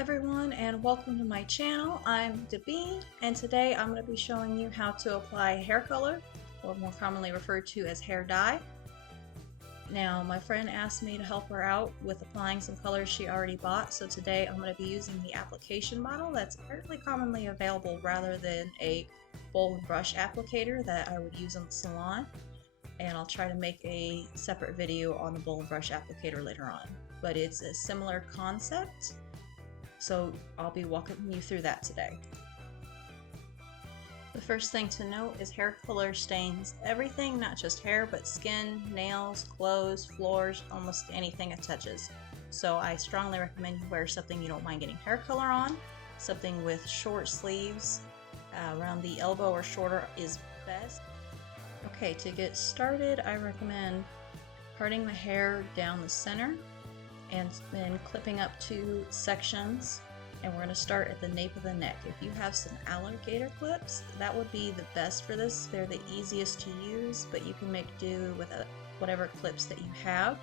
everyone and welcome to my channel. I'm Debbie and today I'm going to be showing you how to apply hair color, or more commonly referred to as hair dye. Now my friend asked me to help her out with applying some colors she already bought, so today I'm going to be using the application model that's fairly commonly available rather than a bowl and brush applicator that I would use in the salon, and I'll try to make a separate video on the bowl and brush applicator later on. But it's a similar concept, so I'll be walking you through that today. The first thing to note is hair color stains everything, not just hair, but skin, nails, clothes, floors, almost anything it touches. So I strongly recommend you wear something you don't mind getting hair color on. Something with short sleeves, around the elbow or shorter is best. Okay, to get started, I recommend parting the hair down the center and then clipping up two sections, and we're going to start at the nape of the neck. If you have some alligator clips, that would be the best for this. They're the easiest to use, but you can make do with whatever clips that you have.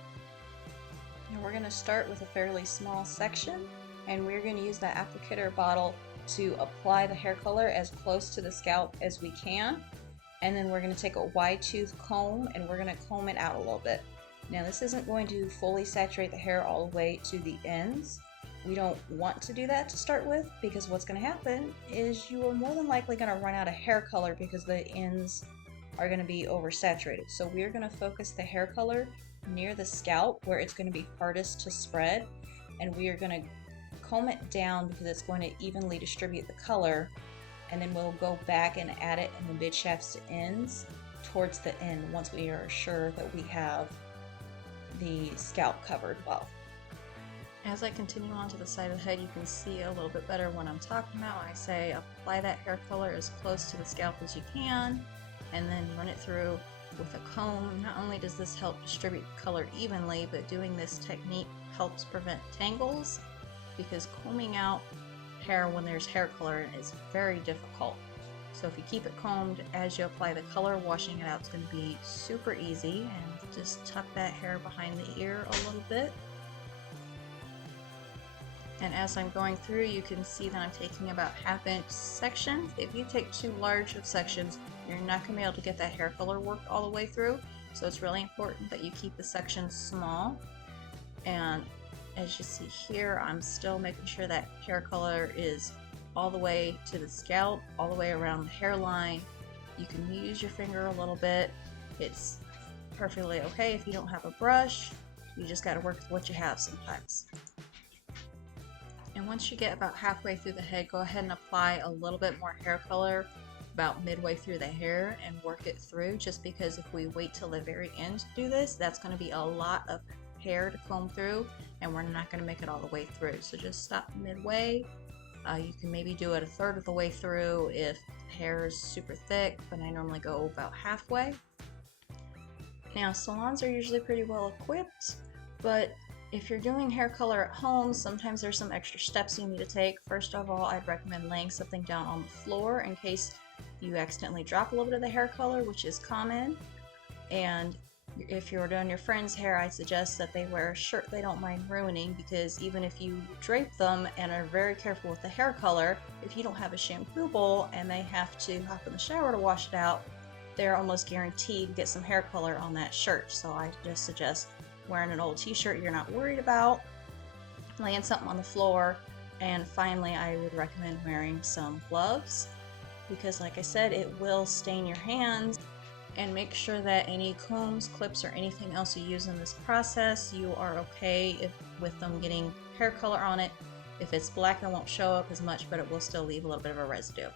Now we're going to start with a fairly small section, and we're going to use that applicator bottle to apply the hair color as close to the scalp as we can, and then we're going to take a wide tooth comb and we're going to comb it out a little bit. Now this isn't going to fully saturate the hair all the way to the ends. We don't want to do that to start with, because what's going to happen is you are more than likely going to run out of hair color because the ends are going to be oversaturated. So we're going to focus the hair color near the scalp where it's going to be hardest to spread, and we are going to comb it down because it's going to evenly distribute the color, and then we'll go back and add it in the mid shafts to ends towards the end once we are sure that we have the scalp covered well. As I continue on to the side of the head, you can see a little bit better what I'm talking about. I say apply that hair color as close to the scalp as you can, and then run it through with a comb. Not only does this help distribute color evenly, but doing this technique helps prevent tangles, because combing out hair when there's hair color is very difficult. So if you keep it combed as you apply the color, washing it out is going to be super easy. And just tuck that hair behind the ear a little bit. And as I'm going through, you can see that I'm taking about ½ inch sections. If you take too large of sections, you're not going to be able to get that hair color worked all the way through. So it's really important that you keep the sections small. And as you see here, I'm still making sure that hair color is all the way to the scalp, all the way around the hairline. You can use your finger a little bit. It's perfectly okay if you don't have a brush. You just got to work with what you have sometimes. And once you get about halfway through the head, go ahead and apply a little bit more hair color about midway through the hair and work it through, just because if we wait till the very end to do this, that's going to be a lot of hair to comb through and we're not going to make it all the way through. So just stop midway. You can maybe do it a third of the way through if hair is super thick, but I normally go about halfway. Now salons are usually pretty well equipped, but if you're doing hair color at home, sometimes there's some extra steps you need to take. First of all, I'd recommend laying something down on the floor in case you accidentally drop a little bit of the hair color, which is common. And if you're doing your friend's hair, I suggest that they wear a shirt they don't mind ruining, because even if you drape them and are very careful with the hair color, if you don't have a shampoo bowl and they have to hop in the shower to wash it out, they're almost guaranteed to get some hair color on that shirt. So I just suggest wearing an old t-shirt you're not worried about, laying something on the floor, and finally I would recommend wearing some gloves, because like I said, it will stain your hands. And make sure that any combs, clips, or anything else you use in this process, you are okay with them getting hair color on it. If it's black, it won't show up as much, but it will still leave a little bit of a residue.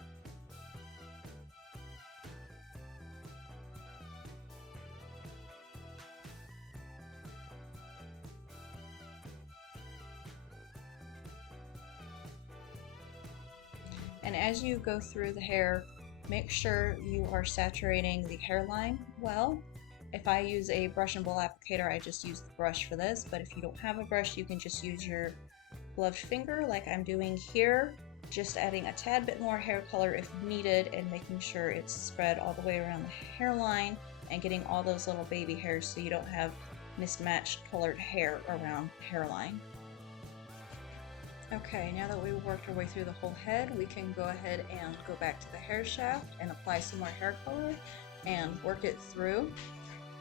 And as you go through the hair, make sure you are saturating the hairline well. If I use a brush and bowl applicator, I just use the brush for this, but if you don't have a brush, you can just use your gloved finger like I'm doing here, just adding a tad bit more hair color if needed, and making sure it's spread all the way around the hairline and getting all those little baby hairs so you don't have mismatched colored hair around the hairline. Okay, now that we've worked our way through the whole head, we can go ahead and go back to the hair shaft and apply some more hair color and work it through.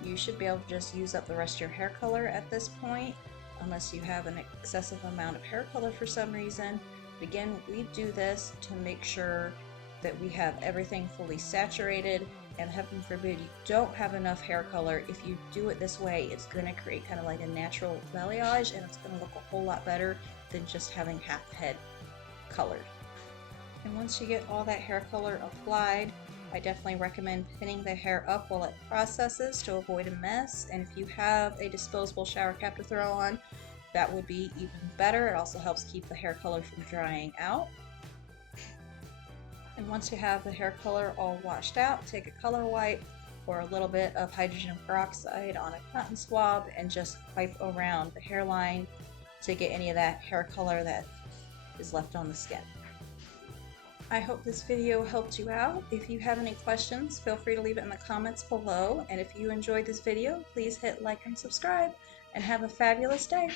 You should be able to just use up the rest of your hair color at this point, unless you have an excessive amount of hair color for some reason. But again, we do this to make sure that we have everything fully saturated, and heaven forbid you don't have enough hair color. If you do it this way, it's going to create kind of like a natural balayage, and it's going to look a whole lot better than just having half the head colored. And once you get all that hair color applied, I definitely recommend pinning the hair up while it processes to avoid a mess. And if you have a disposable shower cap to throw on, that would be even better. It also helps keep the hair color from drying out. And once you have the hair color all washed out, take a color wipe or a little bit of hydrogen peroxide on a cotton swab and just wipe around the hairline to get any of that hair color that is left on the skin. I hope this video helped you out. If you have any questions, feel free to leave it in the comments below. And if you enjoyed this video, please hit like and subscribe, and have a fabulous day.